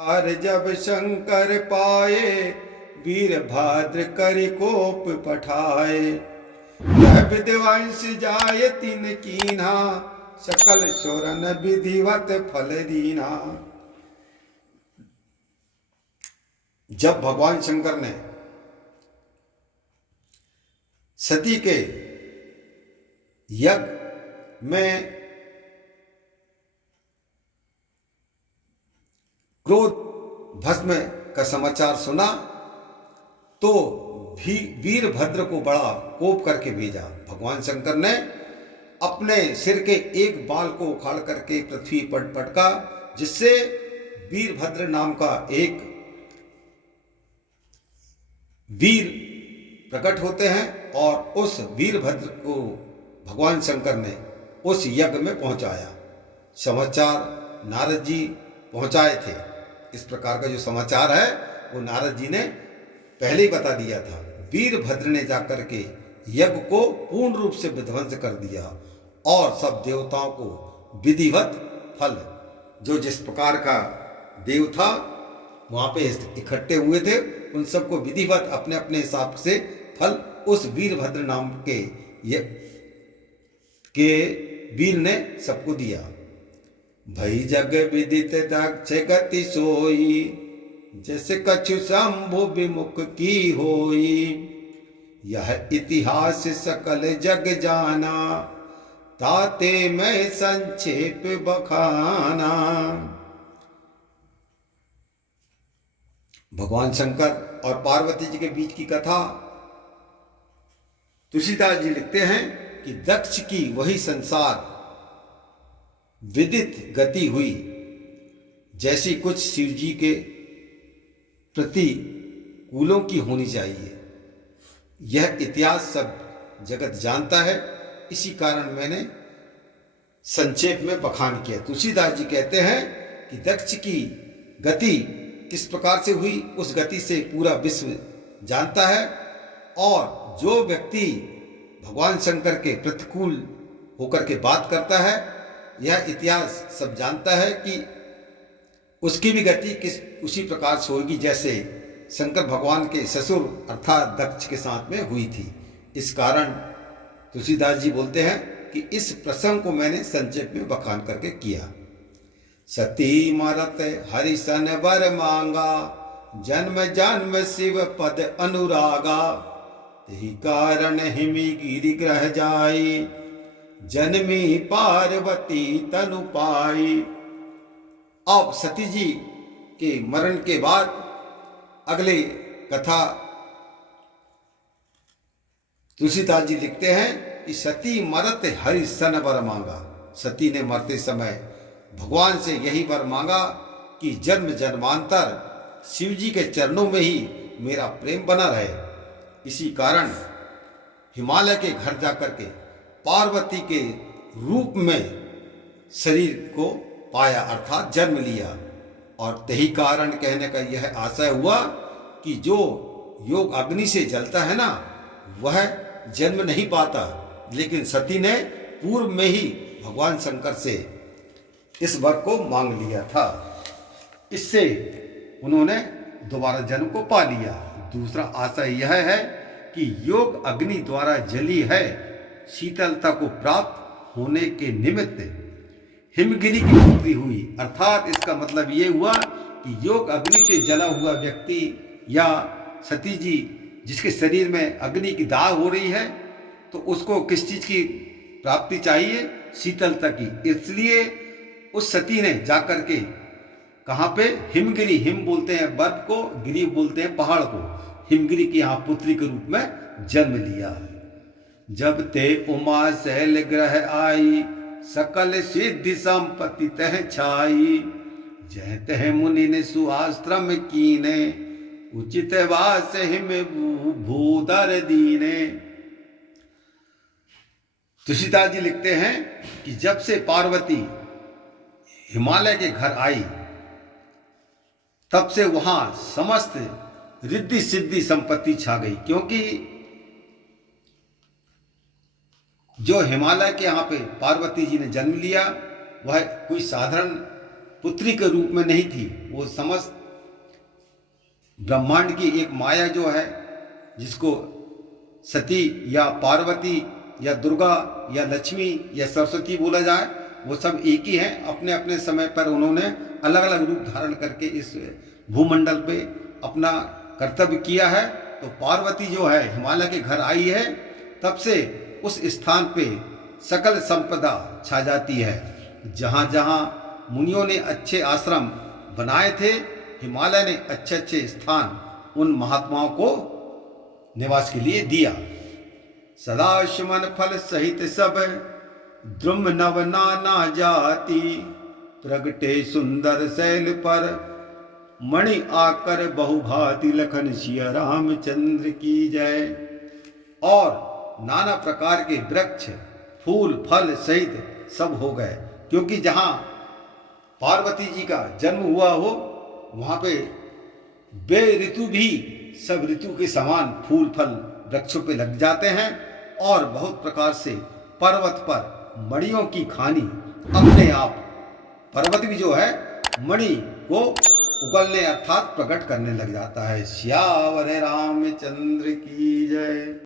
और जब शंकर पाए वीरभद्र करि कोप पठाए। यह विद्वांस जाय तिन कीन्हा सकल सोरन विधिवत फल दीना। जब भगवान शंकर ने सती के यज्ञ में क्रोध भस्म का समाचार सुना तो भी वीरभद्र को बड़ा कोप करके भेजा। भगवान शंकर ने अपने सिर के एक बाल को उखाड़ करके पृथ्वी पर पटका, जिससे वीरभद्र नाम का एक वीर प्रकट होते हैं और उस वीरभद्र को भगवान शंकर ने उस यज्ञ में पहुंचाया। समाचार नारद जी पहुंचाए थे। इस प्रकार का जो समाचार है वो नारद जी ने पहले ही बता दिया था। वीरभद्र ने जाकर के यज्ञ को पूर्ण रूप से विध्वंस कर दिया और सब देवताओं को विधिवत फल, जो जिस प्रकार का देव था वहां पे इकट्ठे हुए थे, उन सबको विधिवत अपने अपने हिसाब से फल उस वीरभद्र नाम के वीर ने सबको दिया। भई जग विदित दक्ष गति सोई, जैसे कछु शंभु विमुख की होई। यह इतिहास सकल जग जाना, ताते मैं संक्षेप बखाना। भगवान शंकर और पार्वती जी के बीच की कथा तुलसीदास जी लिखते हैं कि दक्ष की वही संसार विदित गति हुई, जैसी कुछ शिव जी के प्रति कूलों की होनी चाहिए। यह इतिहास सब जगत जानता है, इसी कारण मैंने संक्षेप में बखान किया। तुलसीदास जी कहते हैं कि दक्ष की गति किस प्रकार से हुई, उस गति से पूरा विश्व जानता है, और जो व्यक्ति भगवान शंकर के प्रतिकूल होकर के बात करता है, यह इतिहास सब जानता है कि उसकी भी गति किस उसी प्रकार से होगी जैसे शंकर भगवान के ससुर अर्थात दक्ष के साथ में हुई थी। इस कारण तुलसीदास जी बोलते हैं कि इस प्रसंग को मैंने संक्षेप में बखान करके किया। सती मरत हरिसन वर मांगा, जन्म जन्म शिव पद अनुरागा। यही कारण हिमी गिरि ग्रह जाई, जन्मी पार्वती तनु पाई। अब सती जी के मरण के बाद अगले कथा तुलसीदास जी लिखते हैं कि सती मरत हरि सन वर मांगा। सती ने मरते समय भगवान से यही वर मांगा कि जन्म जन्मांतर शिव जी के चरणों में ही मेरा प्रेम बना रहे। इसी कारण हिमालय के घर जाकर के पार्वती के रूप में शरीर को पाया अर्थात जन्म लिया। और यही कारण कहने का यह आशय हुआ कि जो योग अग्नि से जलता है ना, वह जन्म नहीं पाता, लेकिन सती ने पूर्व में ही भगवान शंकर से इस वर को मांग लिया था। इससे उन्होंने दोबारा जन्म को पा लिया। दूसरा आशय यह है कि योग अग्नि द्वारा जली है शीतलता को प्राप्त होने के निमित्त हिमगिरी की पूर्ति हुई। अर्थात इसका मतलब ये हुआ कि योग अग्नि से जला हुआ व्यक्ति या सती जी जिसके शरीर में अग्नि की दाह हो रही है, तो उसको किस चीज की प्राप्ति चाहिए? शीतलता की। इसलिए उस सती ने जाकर के कहाँ पे? हिमगिरी। हिम बोलते हैं बर्फ को, गिरी बोलते हैं पहाड़ को। हिमगिरी की यहाँ पुत्री के रूप में जन्म लिया। जब ते उमा शैल ग्रह आई, सकल सिद्धि संपत्ति तह छाई। जह तह मुनि ने सुआश्रम कीने, उचित वास हिम भूधर दीने। तुलसीदास जी लिखते हैं कि जब से पार्वती हिमालय के घर आई, तब से वहां समस्त रिद्धि सिद्धि संपत्ति छा गई। क्योंकि जो हिमालय के यहाँ पे पार्वती जी ने जन्म लिया, वह कोई साधारण पुत्री के रूप में नहीं थी, वो समस्त ब्रह्मांड की एक माया जो है, जिसको सती या पार्वती या दुर्गा या लक्ष्मी या सरस्वती बोला जाए, वो सब एक ही हैं। अपने अपने समय पर उन्होंने अलग अलग रूप धारण करके इस भूमंडल पे अपना कर्तव्य किया है। तो पार्वती जो है हिमालय के घर आई है, तब से उस स्थान पे सकल संपदा छा जाती है। जहाँ जहाँ मुनियों ने अच्छे आश्रम बनाए थे, हिमालय ने अच्छे अच्छे स्थान उन महात्माओं को निवास के लिए दिया। सदा सुमन फल सहित सब द्रुम नव नाना जाति, प्रगटे सुंदर शैल पर मणि आकर बहुभाति, लखन सिया रामचंद्र की जय। और नाना प्रकार के वृक्ष फूल फल सहित सब हो गए, क्योंकि जहाँ पार्वती जी का जन्म हुआ हो, वहाँ पे बे ऋतु भी सब ऋतु के समान फूल फल वृक्षों पे लग जाते हैं। और बहुत प्रकार से पर्वत पर मणियों की खानी अपने आप पर्वत भी जो है मणि को उगलने अर्थात प्रकट करने लग जाता है। श्यावर रामचंद्र की जय।